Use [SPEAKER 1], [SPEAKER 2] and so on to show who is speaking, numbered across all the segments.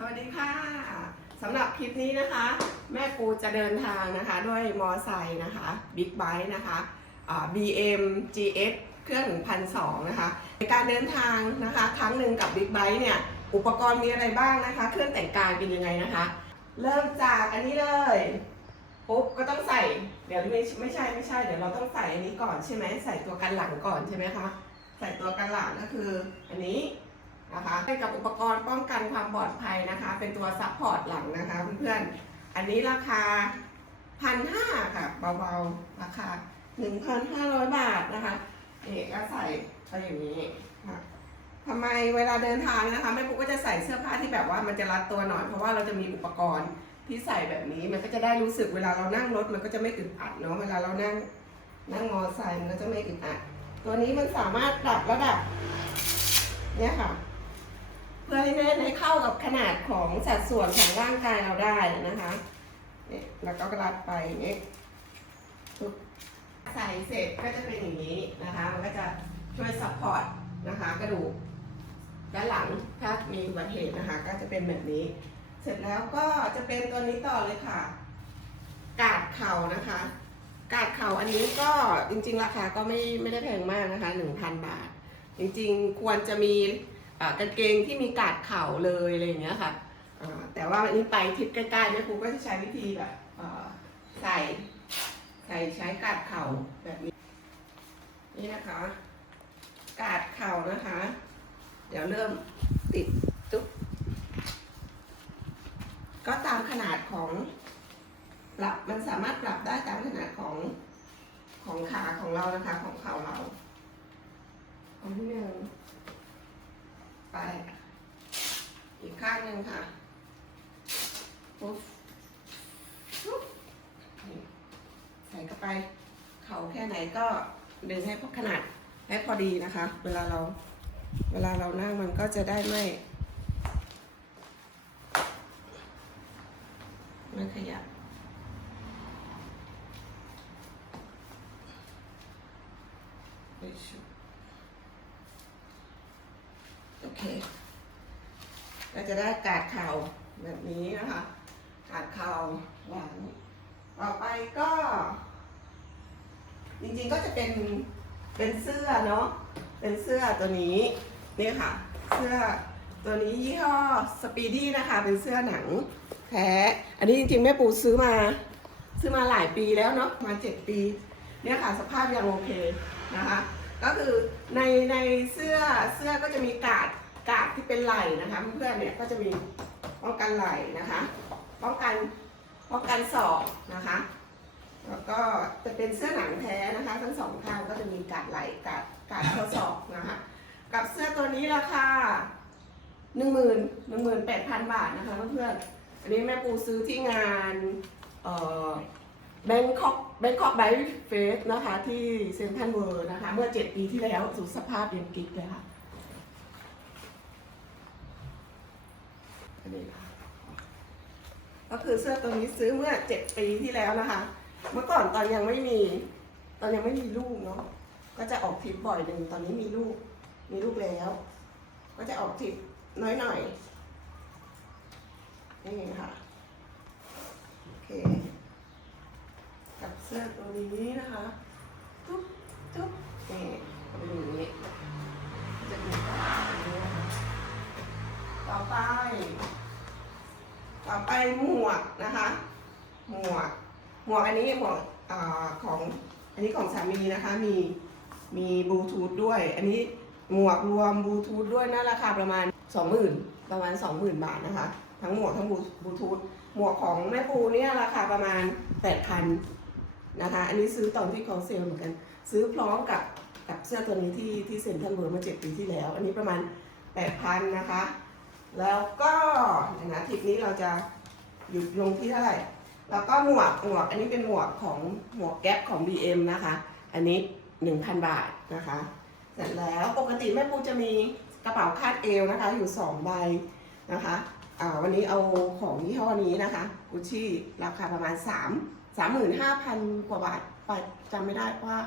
[SPEAKER 1] สวัสดีค่ะสำหรับคลิปนี้นะคะ แม่ปูจะเดินทางนะคะ ด้วยมอไซค์นะคะบิ๊กไบค์นะคะอ่า BM GS เครื่อง1,200นะคะในการเดินทางนะคะครั้งหนึ่งกับบิ๊กไบค์เนี่ย อุปกรณ์มีอะไรบ้างนะคะ เครื่องแต่งกายเป็นยังไงนะคะ เริ่มจากอันนี้เลยปุ๊บก็ต้องใส่เดี๋ยวไม่ไม่ใช่ไม่ใช่ เดี๋ยวเราต้องใส่อันนี้ก่อนใช่ไหมใส่ตัวกันหลังก่อนใช่ไหมคะใส่ตัวกันหลังก็คืออันนี้ นะคะให้กับอุปกรณ์ป้องกันความปลอดภัยนะคะ เป็นตัวซัพพอร์ตหลังนะคะเพื่อนๆ อันนี้ราคาพันห้าค่ะเบาๆราคาหนึ่งพันห้าร้อยบาทนะคะเอกก็ใส่ไปอย่างนี้ค่ะทำไมเวลาเดินทางนะคะแม่ปุ๊กก็จะใส่เสื้อผ้าที่แบบว่ามันจะรัดตัวหน่อยเพราะว่าเราจะมีอุปกรณ์ที่ใส่แบบนี้มันก็จะได้รู้สึกเวลาเรานั่งรถมันก็จะไม่อึดอัดเนาะเวลาเรานั่งนั่งมอไซค์มันก็จะไม่อึดอัด ตัวนี้มันสามารถปรับระดับเนี่ยค่ะ เพื่อให้แน่นให้เข้ากับขนาดของสัดส่วนของร่างกายเราได้นะคะเนี่ยแล้วก็รัดไปอย่างนี้ปึ๊บใส่เสร็จก็จะเป็นอย่างนี้นะคะ มันก็จะช่วยซัพพอร์ตนะคะกระดูกด้านหลังถ้ามีอุบัติเหตุนะคะ ก็จะเป็นแบบนี้ เสร็จแล้วก็จะเป็นตัวนี้ต่อเลยค่ะ กาดเข่านะคะ กาดเข่าอันนี้ก็จริง ๆ ราคาก็ไม่ไม่ได้แพงมากนะคะ 1,000 บาท จริงๆควรจะมี กางเกงที่มีกาดเข่าเลยอะไรอย่างเงี้ยค่ะแต่ว่าอันนี้ไปทิปใกล้ๆแม่ครูก็จะใช้วิธีแบบใส่ใส่ใช้กาดเข่าแบบนี้ นี่นะคะ กาดเข่านะคะ เดี๋ยวเริ่มติดจุ๊บก็ตามขนาดของปรับมันสามารถปรับได้ตามขนาดของของขาของเรานะคะของเข่าเราอันที่หนึ่ง ไป อีกข้างหนึ่งค่ะปุ๊บปุ๊บนี่ใส่เข้าไป เขาแค่ไห นก็ดึงให้พอขนาดให้พอดีนะคะ เวลาเราเวลาเรานั่งมันก็จะได้ไม่ไม่ขยับโอเคก็จะได้กาดเข่าแบบนี้นะคะ กาดเข่าหลังต่อไปก็ จริงๆก็จะเป็นเป็นเสื้อเนาะเป็นเสื้อตัวนี้นี่ค่ะ เสื้อตัวนี้ยี่ห้อสปีดี้นะคะ เป็นเสื้อหนังแท้อันนี้จริงๆแม่ปูซื้อมา ซื้อมาหลายปีแล้วเนาะมาเจ็ดปีเนี่ยค่ะสภาพยังโอเคนะคะ ก็คือในในเสื้อเสื้อก็จะมีกาดกาดที่เป็นไหล่นะคะเพื่อนๆเนี่ยก็จะมีป้องกันไหล่นะคะ ป้องกันป้องกันศอกนะคะ แล้วก็จะเป็นเสื้อหนังแท้นะคะ ทั้งสองข้างก็จะมีกาดไหลกาดกาดข้อศอกนะคะ กับเสื้อตัวนี้ราคาหนึ่งหมื่นหนึ่งหมื่นแปดพันบาทนะคะเพื่อนๆอันนี้แม่ปูซื้อที่งานเอ่อแบงคอกแบงคอกไบเฟสนะคะที่เซนทรัลเวิร์นะคะ เมื่อ7ปีที่แล้วสู่สภาพเย็นกิ๊กเลยค่ะอันนี้ค่ะก็คือเสื้อตัวนี้ซื้อเมื่อ7ปีที่แล้วนะคะ เมื่อก่อนตอนยังไม่มี ตอนยังไม่มีลูกเนาะก็จะออกทริปบ่อยหนึ่งตอนนี้มีลูก มีลูกแล้ว ก็จะออกทริปน้อยหน่อยนี่ค่ะโอเค กับเสื้อตัวนี้นะคะทุบทุบนี่เป็นอย่างนี้จะมีแบบนี้ต่อไป ต่อไปหมวกนะคะ หมวกอันนี้หมวกอของอันนี้ของสามีนะคะมีมีบลูทูธด้วย อันนี้หมวกรวมบลูทูธด้วยนะราคาประมาณ 20,000 ประมาณ 20,000 บาทนะคะ ทั้งหมวกทั้งบลูทูธหมวกของแม่ปูเนี่ยราคาประมาณ 8,000นะคะอันนี้ซื้อตอนที่เขาเซลล์เหมือนกัน ซื้อพร้อมกับกับเสื้อตัวนี้ที่ที่เซ็นทรัลเวิร์เมื่อเจ็ดปีที่แล้ว อันนี้ประมาณแปดพันนะคะ แล้วก็นะทริปนี้เราจะหยุดลงที่เท่าไหร่ แล้วก็หมวกหมวกอันนี้เป็นหมวกของหมวกแก๊ปของ BM นะคะ อันนี้ 1,000 บาทนะคะ เสร็จแล้วปกติแม่ปูจะมีกระเป๋าคาดเอวนะคะ อยู่ 2 ใบนะคะอ่าวันนี้เอาของยี่ห้อนี้นะคะกุชชี่ราคาประมาณ 3 35,000 กว่าบาทไปจำไม่ได้ว่า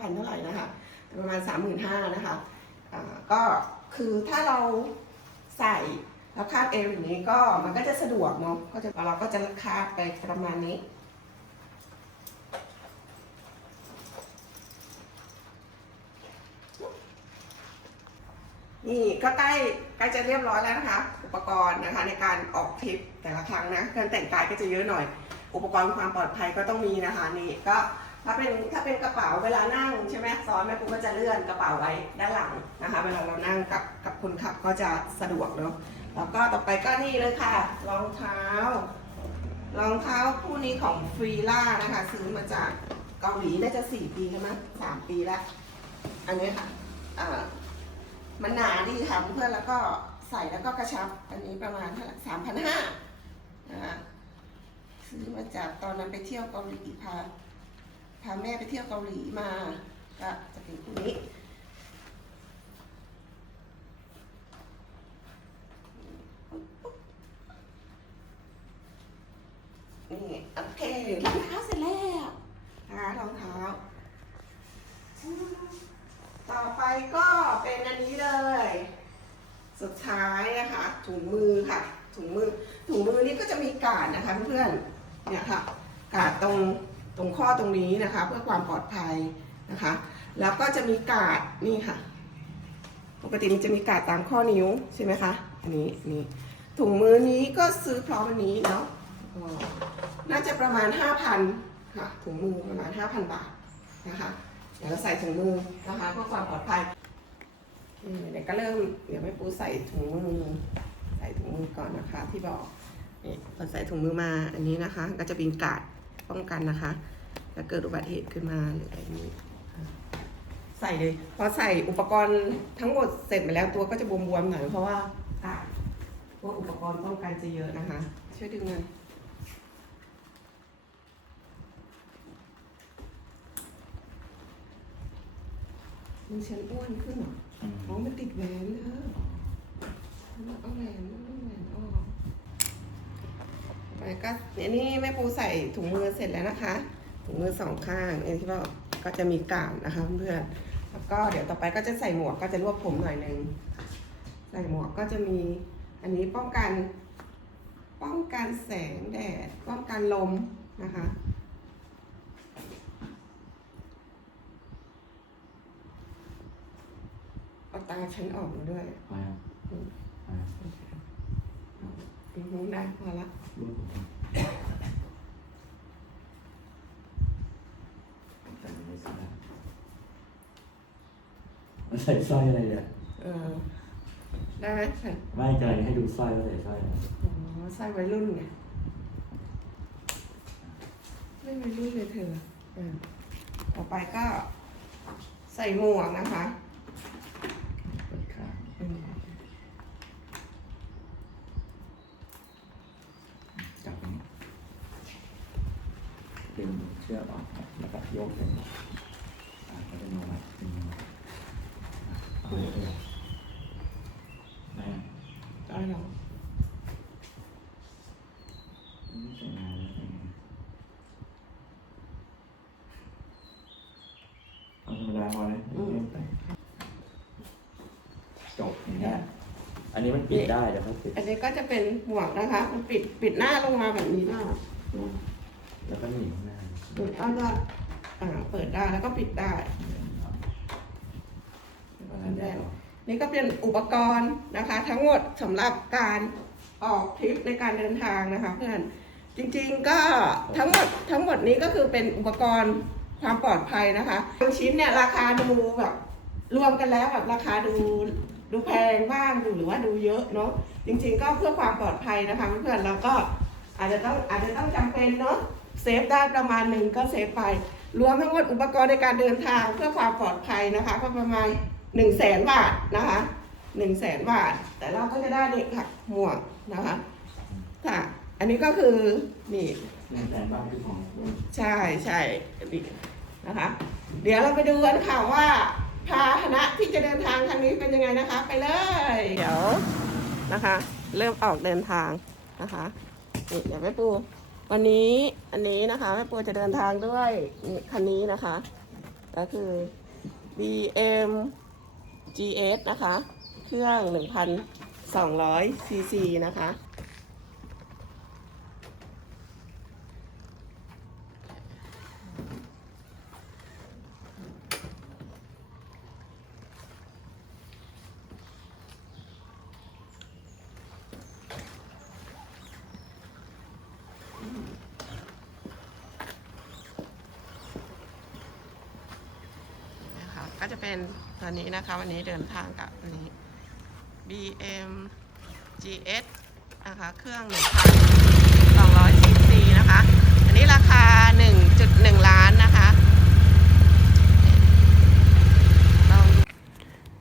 [SPEAKER 1] 5,000 เท่าไหร่นะคะ ประมาณ 35,000นะคะอ่าก็คือถ้าเราใส่ แล้วคาดเอวอย่างนี้ก็มันก็จะสะดวกเนาะก็จะเราก็จะคาดไปประมาณนี้ นี่ก็ใกล้ใกล้จะเรียบร้อยแล้วนะคะ อุปกรณ์นะคะในการออกทริปแต่ละครั้งนะเครื่องแต่งกายก็จะเยอะหน่อย อุปกรณ์ความปลอดภัยก็ต้องมีนะคะนี่ก็ถ้าเป็นถ้าเป็นกระเป๋าเวลานั่งใช่ไหมซ้อนแม่ปูก็จะเลื่อนกระเป๋าไว้ด้านหลังนะคะ เวลาเรานั่งกับกับคนขับก็จะสะดวกเนาะ แล้วก็ต่อไปก็นี่เลยค่ะ รองเท้า รองเท้าคู่นี้ของฟรีล่านะคะ ซื้อมาจากเกาหลีน่าจะสี่ปีแล้วมั้งสามปีแล้ว อันนี้ค่ะอ่ามันหนาดีค่ะเพื่อนแล้วก็ใส่แล้วก็กระชับ อันนี้ประมาณเท่าไหร่สามพันห้านะคะซื้อมาจากตอนนั้นไปเที่ยวเกาหลีพาพาแม่ไปเที่ยวเกาหลีมา ก็จะเป็นคู่นี้โอเค รองเท้าเสร็จแล้วนะรองเท้า ต่อไปก็เป็นอันนี้เลย สุดท้ายนะคะ ถุงมือค่ะ ถุงมือ ถุงมือนี้ก็จะมีกาดนะคะเพื่อนๆ เนี่ยค่ะ กาดตรงตรงข้อตรงนี้นะคะ เพื่อความปลอดภัยนะคะ แล้วก็จะมีกาดนี่ค่ะ ปกติมันจะมีกาดตามข้อนิ้วใช่ไหมคะ อันนี้นี่ถุงมือนี้ก็ซื้อพร้อมอันนี้เนาะ น่าจะประมาณ 5,000ค่ะถุงมือประมาณ 5,000 บาทนะคะเดี๋ยวเราใส่ถุงมือนะคะเพื่อความปลอดภัยเดี๋ยวก็เริ่มเดี๋ยวแม่ปูใส่ถุงมือใส่ถุงมือก่อนนะคะ ที่บอกนี่พอใส่ถุงมือมาอันนี้นะคะ ก็จะเป็นกาดป้องกันนะคะถ้าเกิดอุบัติเหตุขึ้นมาหรืออะไรนี้ใส่เลยพอใส่อุปกรณ์ทั้งหมดเสร็จไปแล้วตัวก็จะบวมๆหน่อยเพราะว่ากาดพวกอุปกรณ์ป้องกันจะเยอะนะคะ ช่วยดึงหน่อย มันฉันอ้วนขึ้นเหรออ๋อมันติดแหวนเธอเอาแหวนเอาแหวนออกไปก็เนี่ยนี่แม่ปูใส่ถุงมือเสร็จแล้วนะคะ ถุงมือสองข้างอย่างที่บอกก็จะมีกาบนะคะเพื่อนๆแล้วก็เดี๋ยวต่อไปก็จะใส่หมวกก็จะรวบผมหน่อยหนึงใส่หมวกก็จะมีอันนี้ป้องกัน ป้องกันแสงแดด ป้องกันลมนะคะ เอา ตาฉันออกมาด้วย
[SPEAKER 2] ไปอะไปอะ
[SPEAKER 1] อือหือได้พอละ
[SPEAKER 2] รูปผมใส่ในสร้อยมันใส่สร้อยอะไรเนี่ย
[SPEAKER 1] เออได้ไหมใส่
[SPEAKER 2] ไม่กำลังให้ดูสร้อยว่าใส่สร้อยอะไร
[SPEAKER 1] อ๋อใส่วัยรุ่นไงไม่วัยรุ่นเลยเธอเออต่อไปก็ใส่หมวกนะคะ
[SPEAKER 2] เปิดข้าง
[SPEAKER 1] อืม
[SPEAKER 2] จับตรงนี้ดึงเชือกออกแล้วก็ยกเป็นอะก็จะมาแบบดึงมาอะเอาเลยเอาเลยแม่
[SPEAKER 1] ได้หรอ
[SPEAKER 2] ไม่ใส่งานแล้วเป็นไงเอาธรรมดาพอเลยไม่ต้องใส่จบอย่างเงี้ยอันนี้มันปิดได้เดี๋ยวเขาปิด
[SPEAKER 1] อันนี้ก็จะเป็นหมวกนะคะมันปิดปิดหน้าลงมาแบบนี้ได้
[SPEAKER 2] แล้วก็หนีบหน้า
[SPEAKER 1] ปิดเอาได้อ่าเปิดได้แล้วก็ปิดได้
[SPEAKER 2] แล้วก็ได้ออก
[SPEAKER 1] นี่ก็เป็นอุปกรณ์นะคะ ทั้งหมดสำหรับการออกทริปในการเดินทางนะคะเพื่อนจริงๆก็ทั้งหมดทั้งหมดนี้ก็คือเป็นอุปกรณ์ความปลอดภัยนะคะบางชิ้นเนี่ยราคาดูแบบรวมกันแล้วแบบราคาดูดูแพงบ้างดูหรือว่าดูเยอะเนาะจริง ๆ ก็เพื่อความปลอดภัยนะคะเพื่อนๆแล้วก็อาจจะต้องอาจจะต้องจำเป็นเนาะเซฟได้ประมาณหนึ่งก็เซฟไป รวมทั้งหมดอุปกรณ์ในการเดินทางเพื่อความปลอดภัยนะคะก็ประมาณ หนึ่งแสนบาทนะคะหนึ่งแสนบาท แต่เราก็จะได้นี่ค่ะหมวกนะคะค่ะ อันนี้ก็คือนี่
[SPEAKER 2] หนึ่งแสนบาทคือของ
[SPEAKER 1] ใช่ใช่นี่นะคะ เดี๋ยวเราไปดูกันค่ะว่าพาหนะที่จะเดินทางครั้งนี้เป็นยังไงนะคะ ไปเลย เดี๋ยวนะคะ เริ่มออกเดินทางนะคะนี่เดี๋ยวแม่ปู วันนี้อันนี้นะคะแม่ปูจะเดินทางด้วยนี่คันนี้นะคะ ก็คือ BM GS นะคะ เครื่อง200ซีซีนะคะนะคะ ก็จะเป็น ตัวนี้นะคะ วันนี้เดินทางกับอันนี้ BM GS นะคะ เครื่อง1,200 cc นะคะ อันนี้ราคา 1.1 ล้านนะคะลอง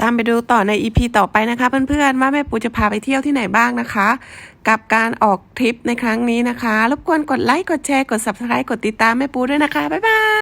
[SPEAKER 1] ตามไปดูต่อใน EP ต่อไปนะคะ เพื่อนๆว่าแม่ปูจะพาไปเที่ยวที่ไหนบ้างนะคะ กับการออกทริปในครั้งนี้นะคะ รบกวนกดไลค์ กดแชร์ กด Subscribe กดติดตามแม่ปูด้วยนะคะ บ๊ายบาย